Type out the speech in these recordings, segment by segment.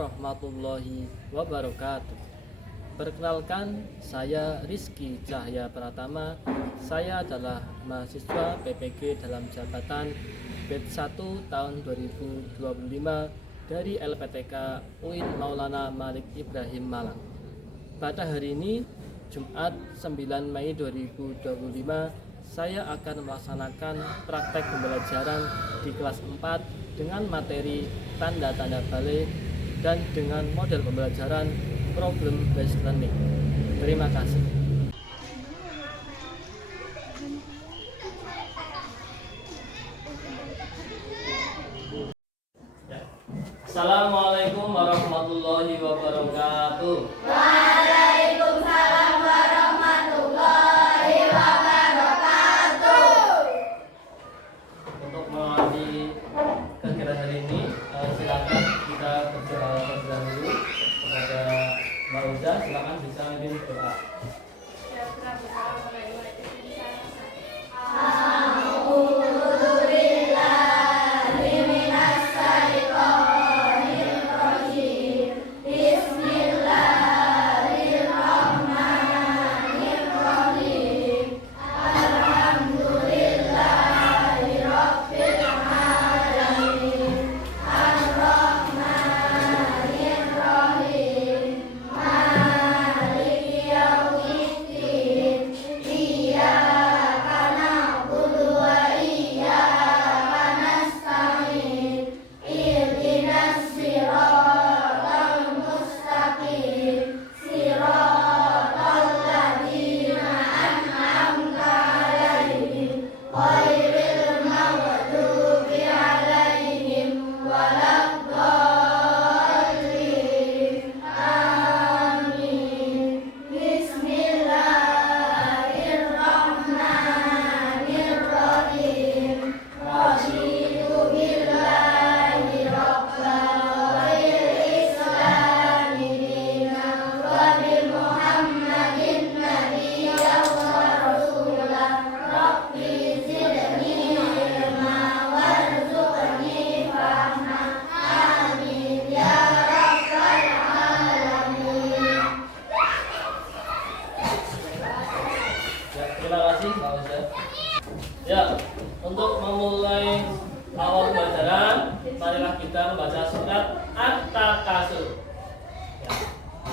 warahmatullahi wabarakatuh. Perkenalkan, saya Rizky Cahya Pratama. Saya adalah mahasiswa PPG dalam jabatan batch 1 tahun 2025 dari LPTK UIN Maulana Malik Ibrahim Malang. Pada hari ini, Jumat 9 Mei 2025, saya akan melaksanakan praktek pembelajaran di kelas 4 dengan materi tanda-tanda balik dan dengan model pembelajaran problem based learning. Terima kasih. Assalamualaikum warahmatullahi wabarakatuh. Waalaikumsalam warahmatullahi wabarakatuh. Untuk mengawali kegiatan hari ini, silakan kita berdoa terlebih dahulu kepada Mbak Uza. Silakan bisa mimpin doa. Ya, untuk memulai awal pembelajaran, marilah kita membaca surat At-Takasur. Ya.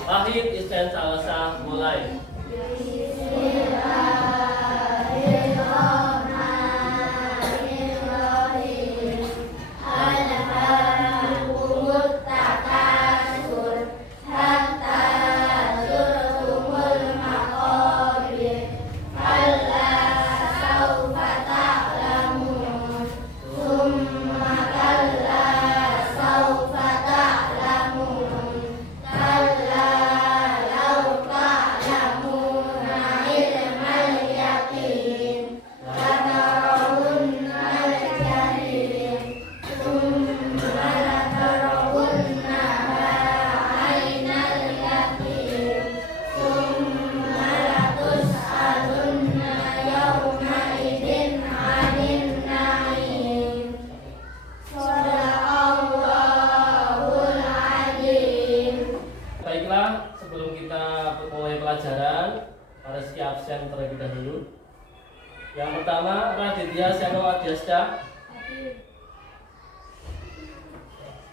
Wahid Isten Salasa mulai. Sebelum kita mulai pelajaran, harus absen terlebih dahulu. Yang pertama, Raditya Seno Adiasta,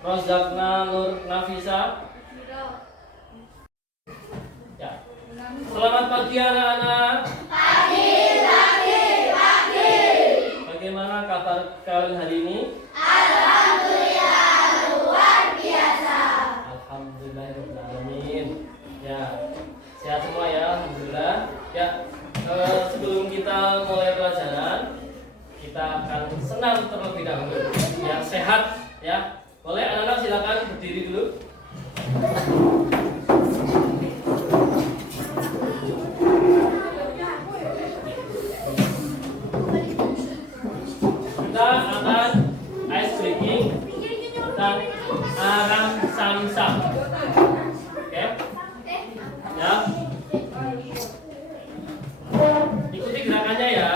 Rozakna Nur Nafisa. Ya. Selamat pagi anak-anak. Pagi. Bagaimana kabar kalian hari ini? Alhamdulillah luar biasa. Alhamdulillahirrahmanirrahim. Ya, sehat semua ya, alhamdulillah. Ya, sebelum kita mulai pelajaran, kita akan senam terlebih dahulu. Ya, sehat ya. Boleh anak-anak silakan berdiri dulu. Kita akan ice breaking dan arang samsam. Oke? Ya. Ikuti gerakannya ya.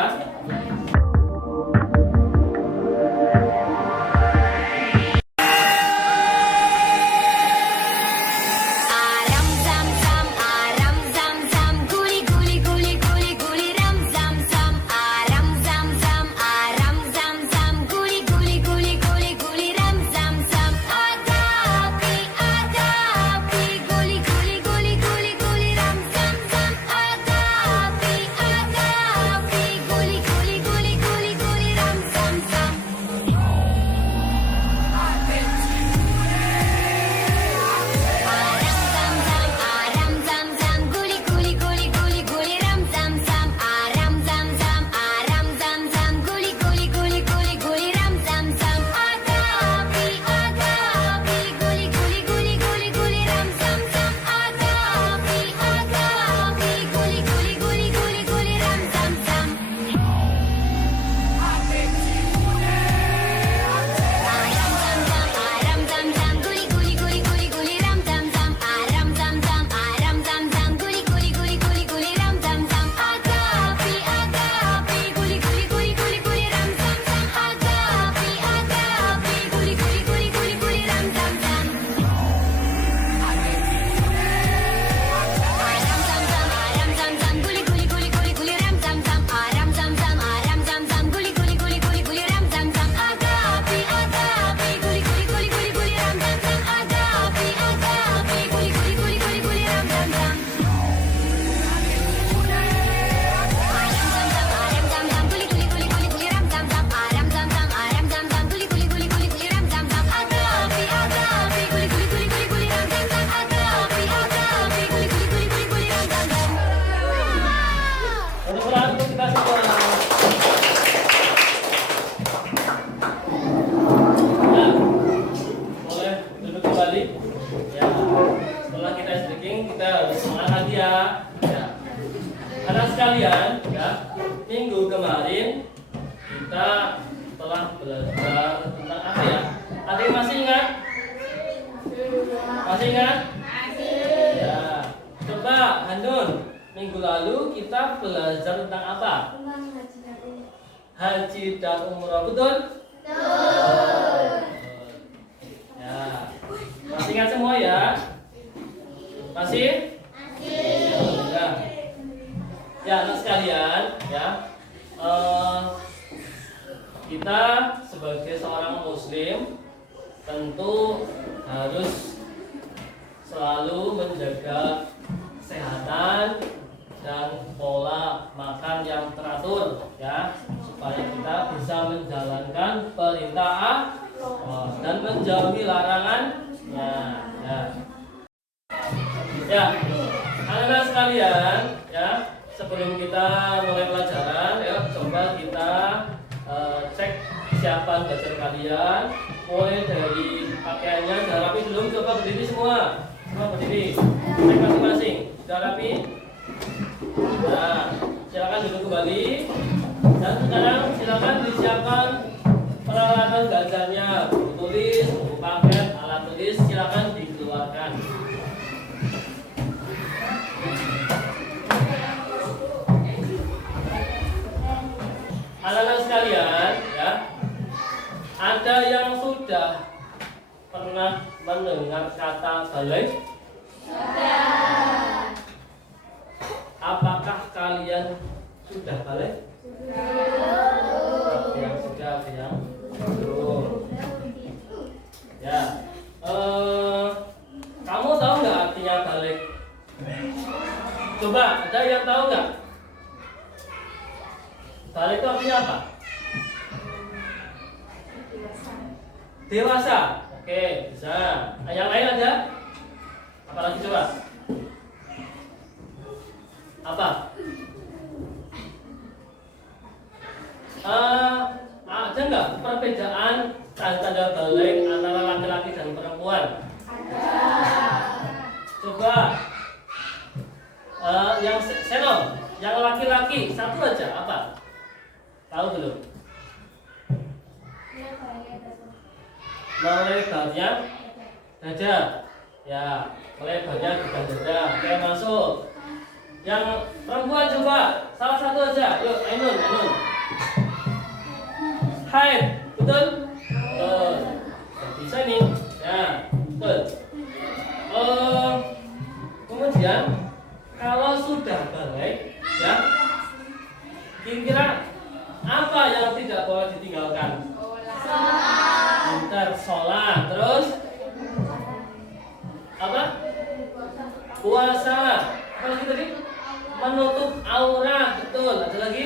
penting kita harus semangat lagi ya. Ya. Anak sekalian, ya, minggu kemarin kita telah belajar tentang apa ya? Tadi masih ingat? Masih ingat? Ya. Coba Handun, minggu lalu kita belajar tentang apa? Haji dan umroh, betul? Ya. Masih ingat semua ya? Masih? Ya. Ya, anak sekalian, ya. Kita sebagai seorang muslim tentu harus selalu menjaga kesehatan dan pola makan yang teratur, ya, supaya kita bisa menjalankan perintah Allah dan menjauhi larangannya. Ya. Ya, anak-anak sekalian, ya, sebelum kita mulai pelajaran, ya, coba kita cek kesiapan belajar kalian. Mulai dari pakaiannya sudah rapi belum? Coba berdiri semua berdiri. Cek masing-masing. Sudah rapi? Nah, silakan duduk kembali. Dan sekarang silakan disiapkan peralatan belajarnya, buku tulis, buku paket, alat tulis, silakan dikeluarkan. Anak-anak sekalian, ya, ada yang sudah pernah mendengar kata balik? Sudah. Apakah kalian sudah balik? Ada yang sudah, ada yang belum. Ya, kamu tahu nggak artinya balik? Coba, ada yang tahu nggak? Balik itu artinya apa? Dewasa. Oke, bisa. Yang lain ada? Apalagi coba? Apa? Ada nggak perbedaan tanda balik antara laki-laki dan perempuan? Ada. Coba yang senong, yang laki-laki satu aja apa? Tahu belum? Melebarnya dada. Ya, melebarnya bukan dada. Oke, masuk. Yang perempuan coba salah satu aja. Yuk, Ainun. Haid, betul? Betul. Bisa nih. Ya, betul. Kemudian kalau sudah balik, ya, kira-kira apa yang tidak boleh ditinggalkan? Bentar, sholat. Terus apa? Puasa. Apa lagi tadi? Menutup aurat. Betul. Ada lagi?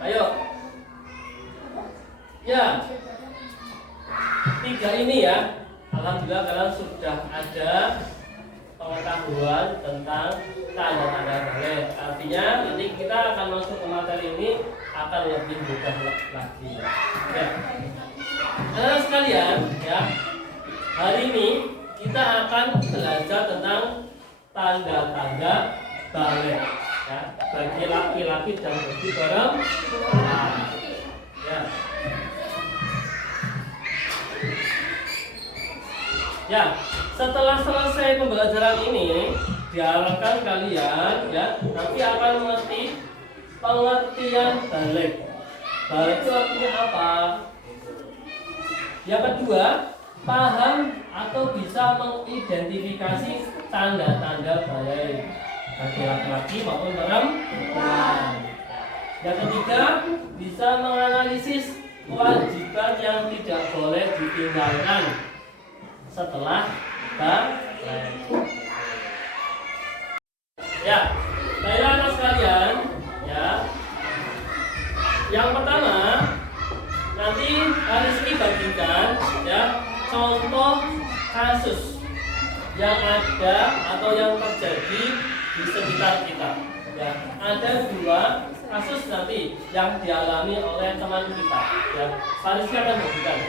Ayo. Ya. 3 ini ya. Alhamdulillah kalian sudah ada pengetahuan tentang tanda-tanda balik. Artinya nanti kita akan masuk ke materi ini akan lebih mudah lagi. Ya. Anak sekalian, ya. Hari ini kita akan belajar tentang tanda-tanda balik, ya, bagi laki-laki dan bagi perempuan. Ya. Ya, setelah selesai pembelajaran ini, diharapkan kalian, ya, nanti akan mengerti pengertian balik. Balik itu artinya apa? Yang kedua, paham atau bisa mengidentifikasi tanda-tanda balik bagi laki-laki maupun perempuan. Yang ketiga, bisa menganalisis kewajiban yang tidak boleh ditinggalkan setelah balik. Ya, baiklah anak sekalian, ya. Yang pertama, nanti Rizky bagikan, ya, contoh kasus yang ada atau yang terjadi di sekitar kita. Ya, ada 2 kasus nanti yang dialami oleh teman kita. Ya, Rizky akan bagikan.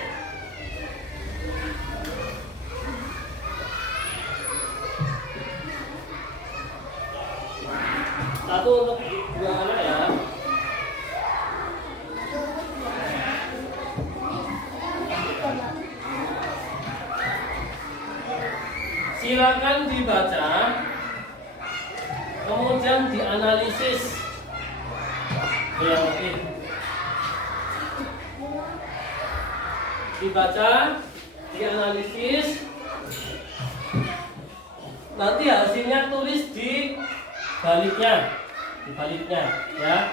silakan dibaca, kemudian dianalisis. Dibaca, dianalisis, nanti hasilnya tulis di baliknya, ya.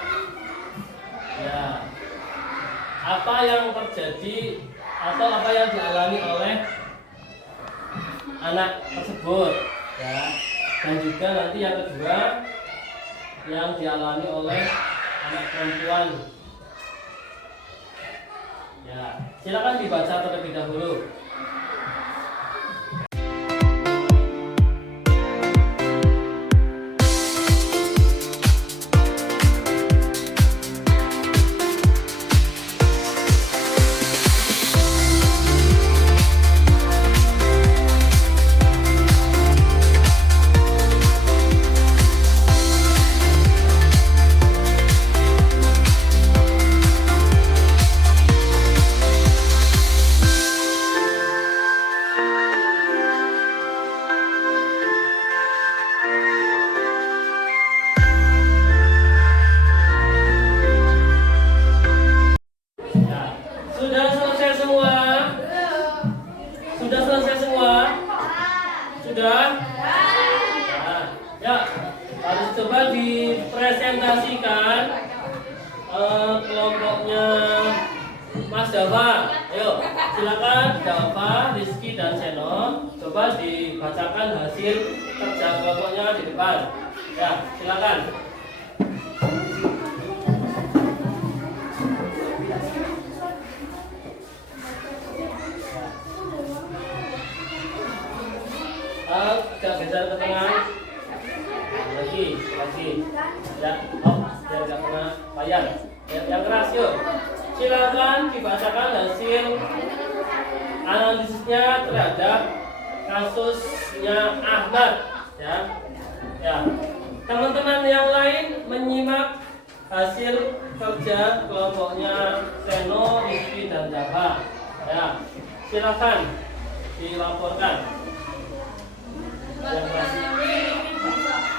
Apa yang terjadi atau apa yang dialami oleh anak tersebut, ya. Dan juga nanti yang kedua yang dialami oleh anak perempuan. Ya, silakan dibaca terlebih dahulu. Sudah selesai semua? Sudah selesai semua? Sudah? Ya, harus coba dipresentasikan kelompoknya Mas Dava. Ayo, silakan Dava, Rizky dan Seno. Coba dibacakan hasil kerja kelompoknya di depan. Ya, silakan. Agak geser ke tengah. Lagi. Ya, biar nggak kena layar. Ya, yang keras yuk. Silakan dibacakan hasil analisisnya terhadap kasusnya Ahmad. Ya. Teman-teman yang lain menyimak hasil kerja kelompoknya Seno, Rizky dan Dava. Ya, silakan dilaporkan.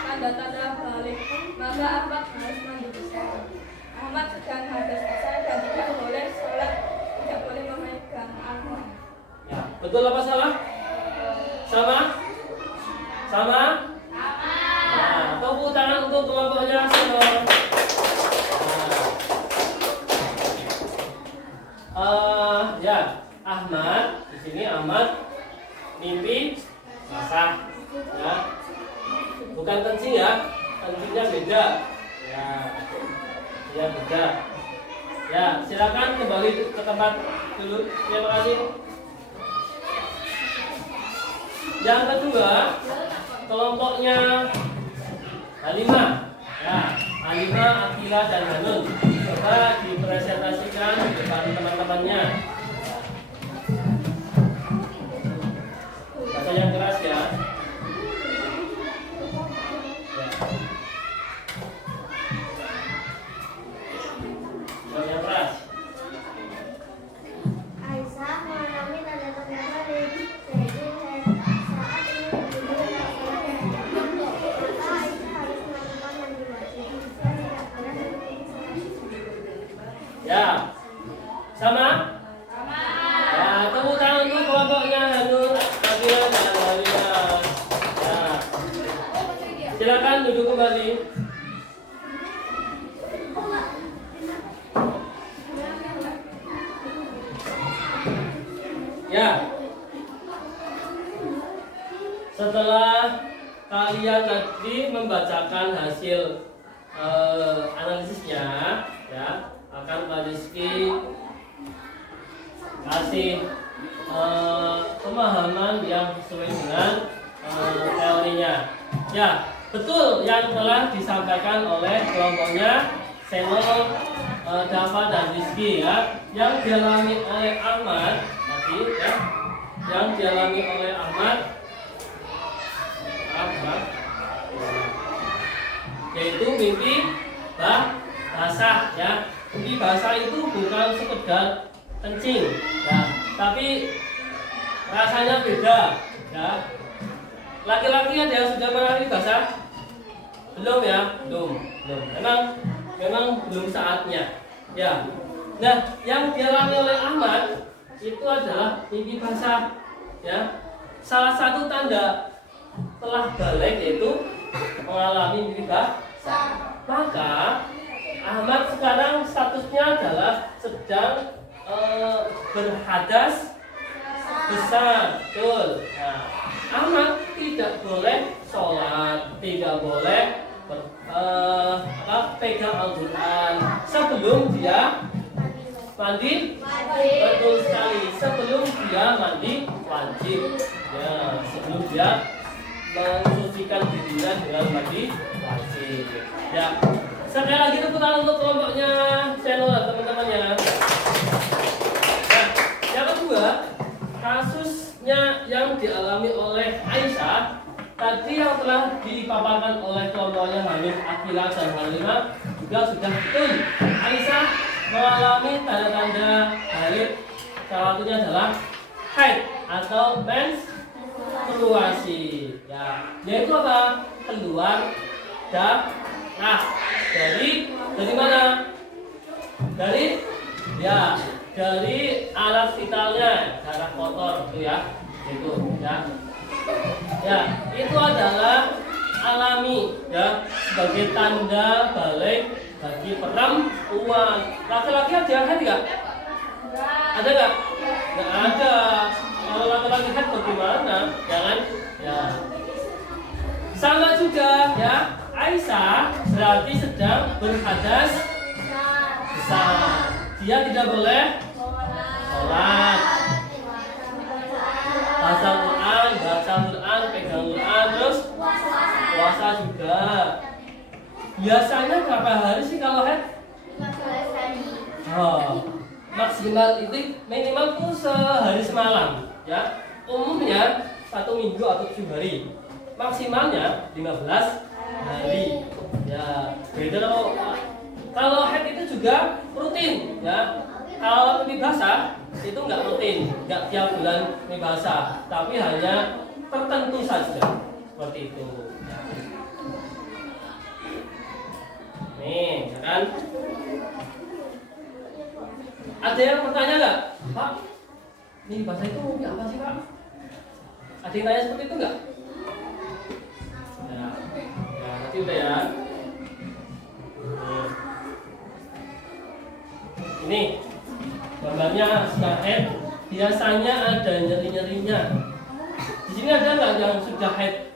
Tanda-tanda balik, maka Ahmad harus mandi besar. Ahmad sedang hadas besar dan tidak boleh sholat, tidak boleh memegang alkohol. Ya, betul apa salah? Sama? Nah, tepuk tangan untuk kelompoknya Seno. Ya, Ahmad di sini Ahmad mimpi basah. Ya, bukan kencing ya, kencingnya beda. Ya beda. Ya, silakan kembali ke tempat dulu. Terima kasih. Yang kedua, kelompoknya Halimah. Ya, Halimah, Akila dan Hanun. Coba dipresentasikan di depan teman-temannya. Bahasa yang keras ya. Yang keras. Aisyah mengalami tanda-tanda balik, yaitu saat ingin tidur dan sholat yang tidak. Maka Aisyah harus melakukan mandi wajib. Dia tidak boleh mengikuti sholat. Ya. Sama? Ya, tepuk tangan untuk kelompoknya Hanun, Akila dan Halimah. Ya. Silakan duduk kembali. Ya. Setelah kalian tadi membacakan hasil analisisnya, ya, akan Pak Rizky kasih pemahaman yang sesuai dengan teorinya. Ya, betul yang telah disampaikan oleh kelompoknya Seno, Dava dan Rizky, ya, yang dialami oleh Ahmad tadi, ya, yang dialami oleh Ahmad, yaitu mimpi basah, ya. Mimpi basah itu bukan sekedar kencing, ya, tapi rasanya beda, ya. Laki-laki ada yang sudah mengalami bahasa? Belum ya? Belum. Memang belum saatnya. Ya. Nah, yang dialami oleh Ahmad itu adalah mimpi basah. Ya. Salah satu tanda telah balik yaitu mengalami mimpi basah. Maka Ahmad sekarang statusnya adalah sedang berhadas besar, betul. Nah, Ahmad tidak boleh sholat, tidak boleh pegang Al-Quran sebelum dia mandi. Betul sekali, sebelum dia mandi wajib. Ya, sebelum dia mensucikan dirinya dengan mandi wajib. Ya, sekali lagi tepuk tangan untuk kelompoknya channel teman-temannya. Nah, yang kedua, kasusnya yang dialami oleh Aisyah tadi yang telah dipaparkan oleh kelompoknya Hanif, Akila, dan Halimah juga sudah betul. Aisyah mengalami tanda-tanda haid, salah satunya adalah haid atau menstruasi. Ya, yaitu apa? Keluar darah dari mana? Dari alat vitalnya, darah kotor itu ya, itu ya. Ya, itu adalah alami ya, sebagai tanda balik bagi perempuan. Laki-laki ada yang haid nggak? Ada nggak? Nggak ada. Kalau laki-laki haid bagaimana? Jangan ya. Sama juga ya, Aisyah berarti sedang berhadas besar. Dia tidak boleh sholat, baca Quran, pegang Quran, terus puasa juga. Biasanya berapa hari sih kalau haid? 15 hari. Maksimal itu minimal tuh sehari semalam ya. Umumnya 1 minggu atau 7 hari. Maksimalnya 15 hari. Ya, beda kalau haid itu juga rutin ya. Kalau mimpi basah itu nggak rutin, nggak tiap bulan mimpi basah, tapi hanya tertentu saja seperti itu. Nih, ya kan? Ada yang bertanya nggak, Pak? Mimpi basah itu mimpi apa sih, Pak? Ada yang tanya seperti itu nggak? Ya, nanti udah ya. Ini gambarnya sudah haid, biasanya ada nyeri-nyerinya. Di sini ada nggak yang sudah haid?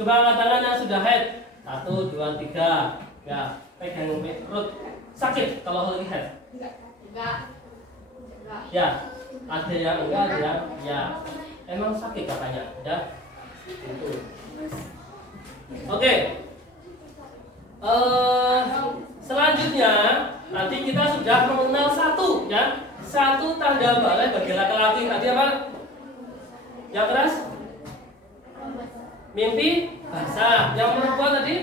Coba angkat tangan yang sudah haid. 1, 2, 3. Ya, pegang perut. Sakit kalau lagi haid? Enggak. Ya, ada yang enggak, ada yang ya. Emang sakit katanya, ya. Itu. Oke. Selanjutnya nanti kita sudah mengenal satu ya, satu tanda balik bagi laki-laki. Tadi apa? Yang keras? Mimpi basah. Yang perempuan tadi?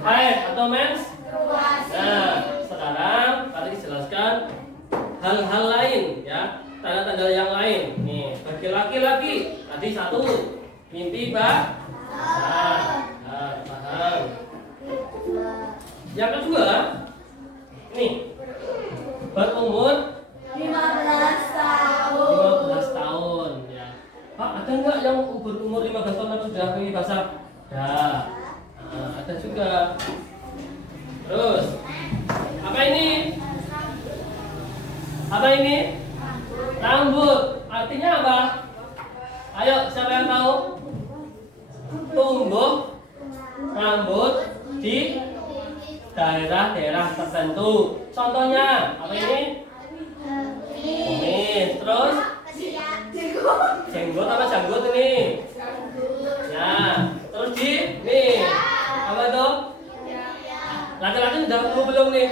Haid atau mens? Nah, sekarang tadi dijelaskan hal-hal lain ya, tanda-tanda yang lain. Nih, bagi laki-laki tadi 1, mimpi basah. Nah, paham. Yang kedua, nih, berumur 15 tahun. 15 tahun ya. Pak, ada nggak yang berumur 15 tahun tapi sudah mimpi basah? Ya, ada juga. Terus, apa ini? Apa ini? Rambut. Artinya apa? Ayo, siapa yang tahu? Tumbuh rambut di daerah-daerah tertentu. Contohnya apa ini? Kumis. Terus jenggot apa janggut ini? Ya. Terus di nih apa itu? Laki-laki sudah ketemu belum nih?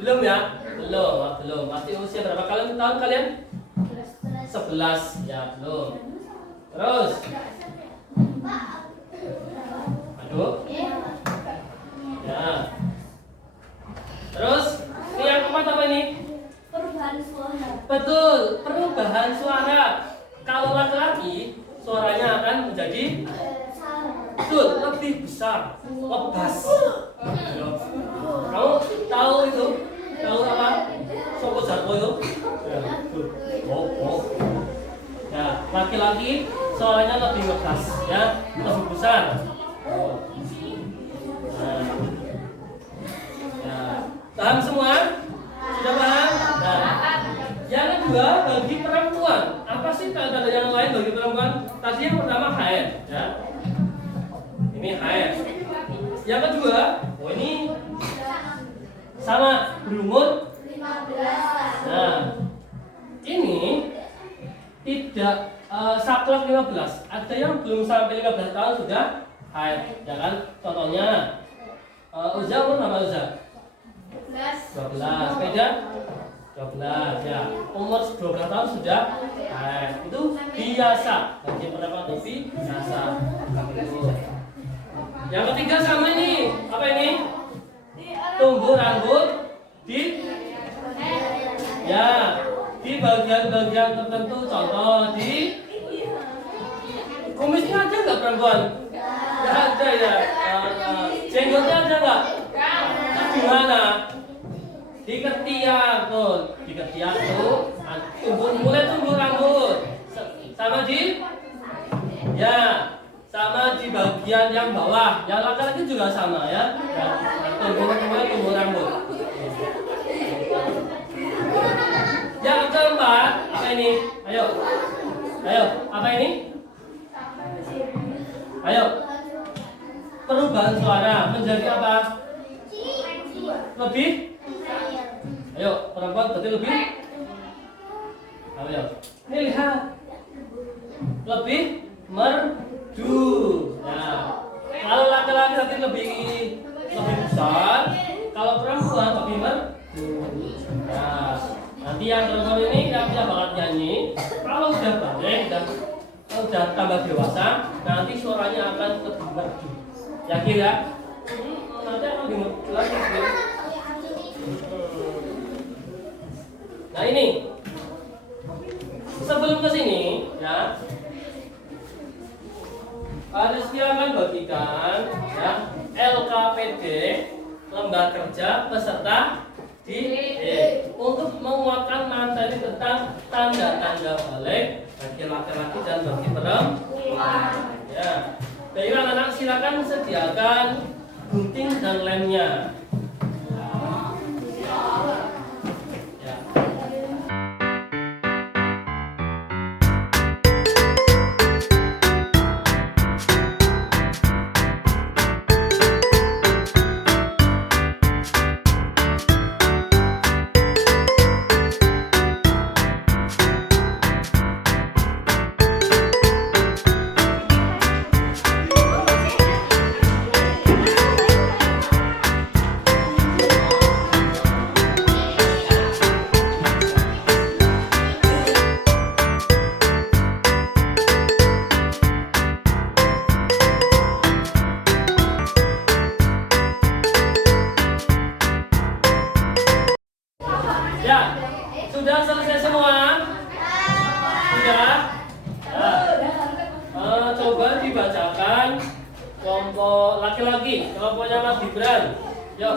Belum ya? Belum. Masih usia berapa tahun kalian? 11 ya, belum. Terus aduh. Ya. Terus ini yang keempat apa ini? Perubahan suara. Betul, perubahan suara. Kalau laki-laki suaranya akan akan menjadi betul lebih besar, lebas. Kamu tahu itu? Tahu apa? Soko jarwo itu? Ya, betul. Oh. Ya, laki-laki suaranya lebih ngegas, ya, lebih besar. Nah. Ya, paham semua? Sudah paham? Nah, yang kedua bagi perempuan, apa sih tanda yang lain bagi perempuan? Tadi yang pertama haid, ya. Ini haid. Yang kedua, ini sama berumur 15. Nah, ini tidak saklek 15. Ada yang belum sampai 15 tahun sudah haid, ya kan? Contohnya Uza umur berapa Uza? 12. Beda? 12 ya. Umur 12 tahun sudah haid. Itu biasa bagi perempuan TV biasa. Yang ketiga sama ini. Apa ini? Tumbuh rambut di di bagian-bagian tertentu, contoh di kumisnya ada nggak perempuan? Nggak ada ya. Jenggotnya ada nggak? Di mana? Di ketiak tuh, di ketiak tuh mulai tumbuh rambut. Sama di sama di bagian yang bawah. Yang laki-laki juga sama ya. Tumbuh rambut. Yang keempat, apa ini? Ayo, apa ini? Ayo, perubahan suara menjadi apa? Lebih? Ayo, perempuan berarti lebih? Ayo, ini lihat, lebih merdu. Nah, kalau laki-laki berarti lebih besar, kalau perempuan lebih merdu. Nah, nanti yang perempuan ini yang punya bakat nyanyi, kalau udah balik dan udah tambah dewasa, nanti suaranya akan lebih merdu. Yakin ya? Nanti akan lebih merdu lagi. Nah ini, sebelum ke sini, ya, Rizky akan bagikan ya LKPD, lembar kerja peserta didik, untuk menguatkan materi tentang tanda-tanda balik bagi laki-laki dan bagi perempuan. Ya, baik anak-anak silakan sediakan gunting dan lemnya. Ya, sudah selesai semua? Sudah? Coba dibacakan kelompok laki-laki, kelompoknya Mas Gibran. Yuk,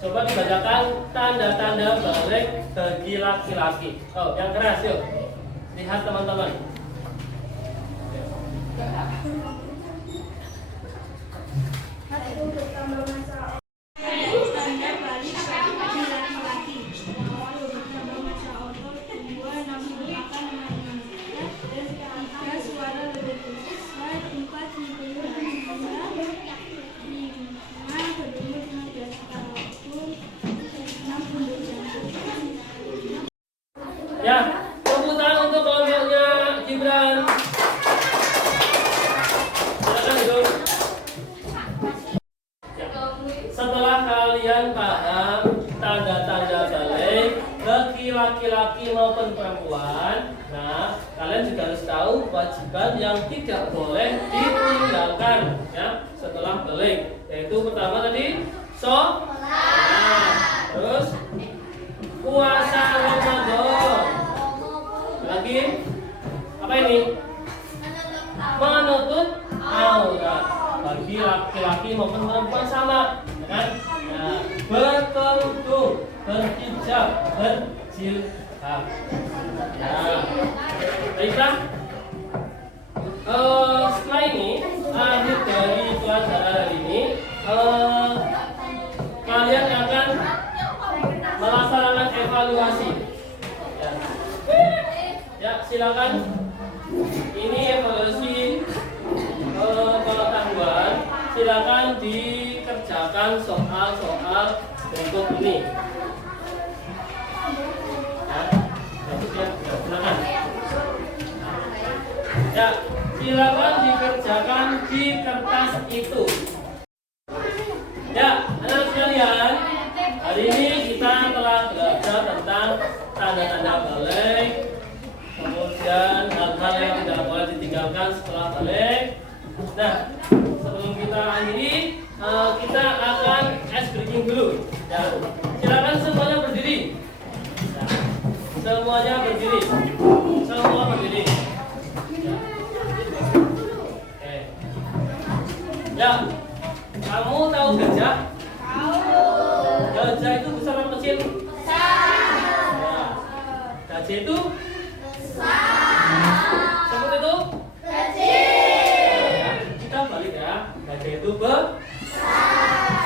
coba dibacakan tanda-tanda balik bagi laki-laki. Oh, yang keras yuk. Lihat teman-teman. Ya, tepuk tangan untuk kelompoknya Gibran. Silakan duduk. Ya. Setelah kalian paham tanda-tanda balik bagi laki-laki maupun perempuan, nah kalian juga harus tahu kewajiban yang tidak boleh ditinggalkan ya setelah balik, yaitu pertama tadi sholat, terus puasa Ramadan. Lagi apa ini? Menutup mau. Nah, bagi laki-laki maupun perempuan sama, ya kan? Nah, berkerudung, berhijab, berjilbab. Nah, baiklah. Setelah ini, akhir dari pelajaran hari ini, kalian akan melaksanakan evaluasi. Ya, silakan. Ini evaluasi pengetahuan. Silakan dikerjakan soal-soal berikut ini. Silakan. Ya, silakan dikerjakan di kertas itu. Ya, anak sekalian, hari ini kita telah belajar tentang tanda-tanda balik, kemudian hal-hal yang tidak boleh ditinggalkan setelah balik. Nah, sebelum kita akhiri, kita akan ice breaking dulu. Ya, silakan semuanya berdiri. Ya, semuanya berdiri. Semua berdiri. Ya, kamu tahu gajah? Tahu. Gajah itu besar atau kecil? Besar. Nah, gajah itu? Besar. Semut itu? Kecil. Ya, kita balik ya. Gajah itu besar.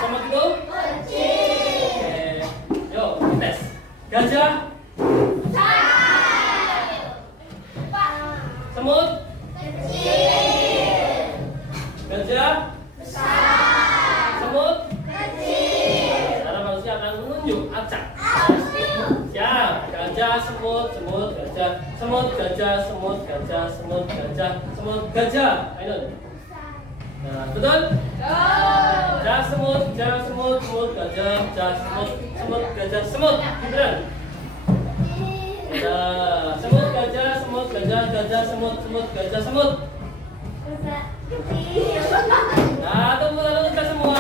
Semut itu? Kecil. Oke. Yuk, tes. Gajah? Besar. Semut? Kecil. Gajah? Semut kecil. Cara manusia akan menunjuk acak. Siap. Gajah, semut, gajah, semut, gajah, semut, gajah, semut, gajah, semut, gajah. Ayo. Nah, betul? Gajah, semut, semut, gajah, semut, gajah, semut. Beneran? Nah, semut, gajah, gajah, semut, gajah, semut. Nah, tunggu lalu kita semua.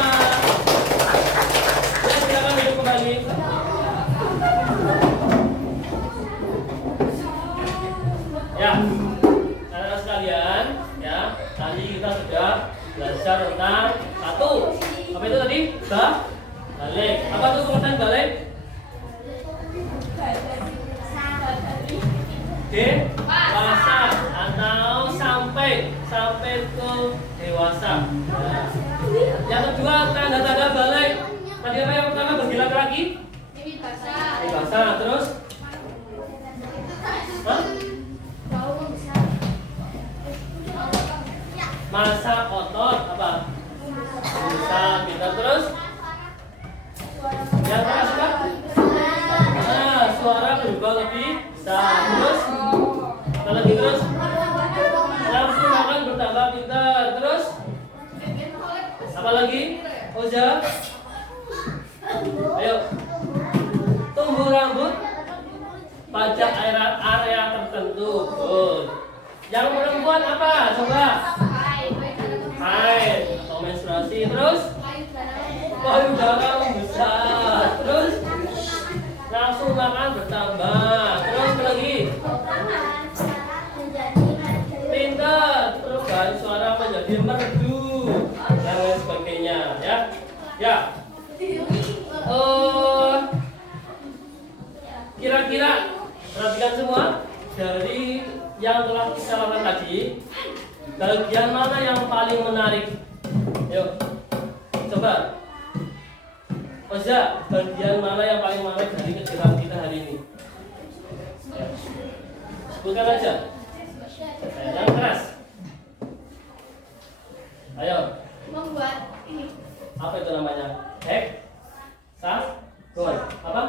Ya, silakan duduk kembali. Ya, anak-anak sekalian, ya, tadi kita sudah belajar tentang satu. Apa itu tadi? Balik. Apa itu pengertian balik? Dewasa atau sampai ke dewasa. Nah, yang kedua tanda-tanda balik. Tadi apa yang pertama bagi laki-laki? Dewasa. Terus? Hah? Masa otot apa? Bisa kita terus? Yang terakhir apa? Nah, suara berubah lebih besar. Terus? Apa lagi terus? Langsung akan bertambah pintar. Terus? Apa lagi? Oja? Ayo. Tumbuh rambut pada area tertentu. Good. Yang perempuan apa? Coba. Haid atau menstruasi. Terus? Payudara membesar. Terus? Langsung makan bertambah. Terus apa lagi? Pintar. Perubahan suara menjadi merdu dan lain sebagainya. Ya. Kira-kira perhatikan semua dari yang telah kita lakukan tadi, bagian mana yang paling menarik? Yuk, coba. Oza, bagian mana yang paling menarik dari kegiatan kita hari ini? Ya. Sebutkan aja. Yang keras. Ayo. Membuat ini. Apa itu namanya? Heksagon. Apa?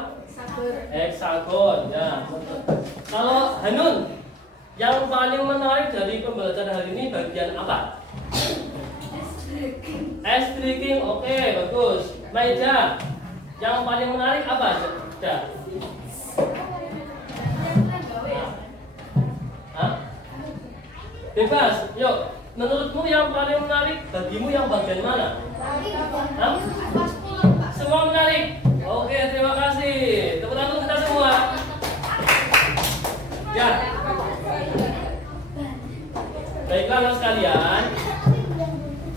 Heksagon. Ya, betul. Kalau Hanun, yang paling menarik dari pembelajaran hari ini bagian apa? S-tricking. Oke, bagus. Maida, yang paling menarik apa? Sudah. Hah? Bebas. Yuk, menurutmu yang paling menarik bagimu yang bagian mana? Hah? Semua menarik. Oke, terima kasih. Tepuk tangan untuk kita semua. Ya. Baiklah, anak sekalian.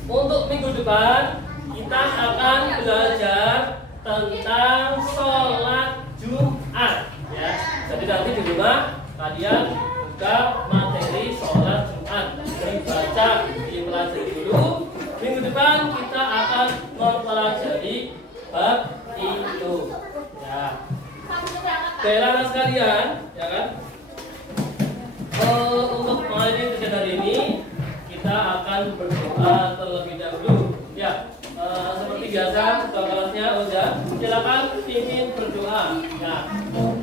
Untuk minggu depan kita akan belajar tentang sholat Jumat ya. Jadi nanti di rumah kalian buka materi sholat Jumat, dibaca, dipelajari dulu. Minggu depan kita akan mempelajari bab itu ya. Oke, anak sekalian ya kan. Untuk mengakhiri kegiatan hari ini kita akan berdoa terlebih dahulu ya. Seperti biasa ketua kelasnya udah silakan pimpin berdoa ya.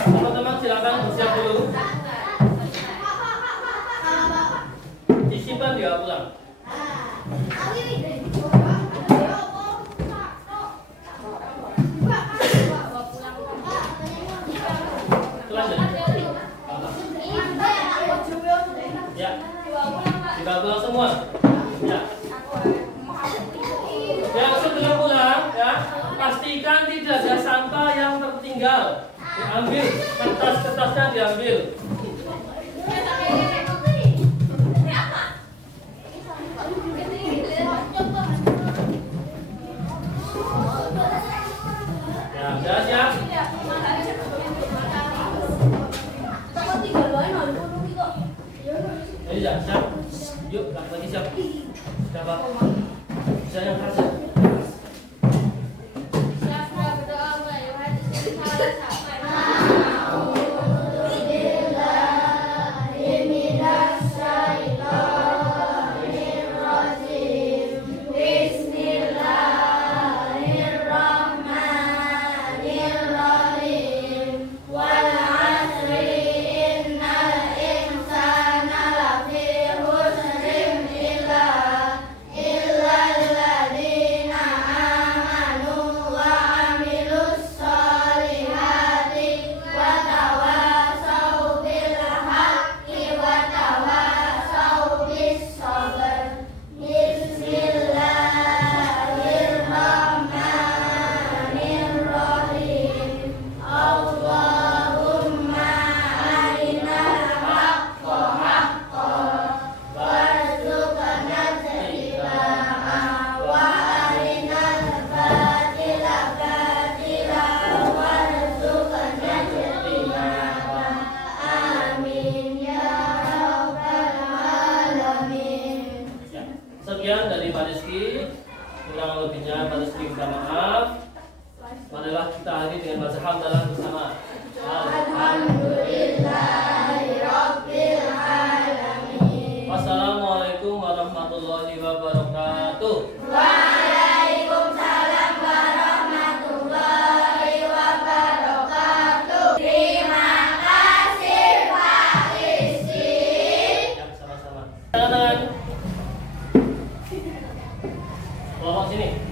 Teman-teman silakan bersiap dulu, disimpan dia pulang. Ya, dibawa pulang semua ya. Yang sebelum pulang ya, pastikan tidak ada sampah yang tertinggal. Diambil, kertas-kertasnya diambil. Ya, sudah siap? Ayo siap. Yuk, lagi siap. Sudah Pak. Bisa yang keras ya? Sekian dari Pak Rizky, kurang lebihnya Pak Rizky minta maaf. Marilah kita hari dengan baca hamdalah bersama. Alhamdulillahirobbilalamin. Wassalamualaikum warahmatullahi wabarakatuh. Waalaikumsalam warahmatullahi wabarakatuh. Terima kasih Pak Rizky. Ya, sama-sama. Tangan. Kelompok sini.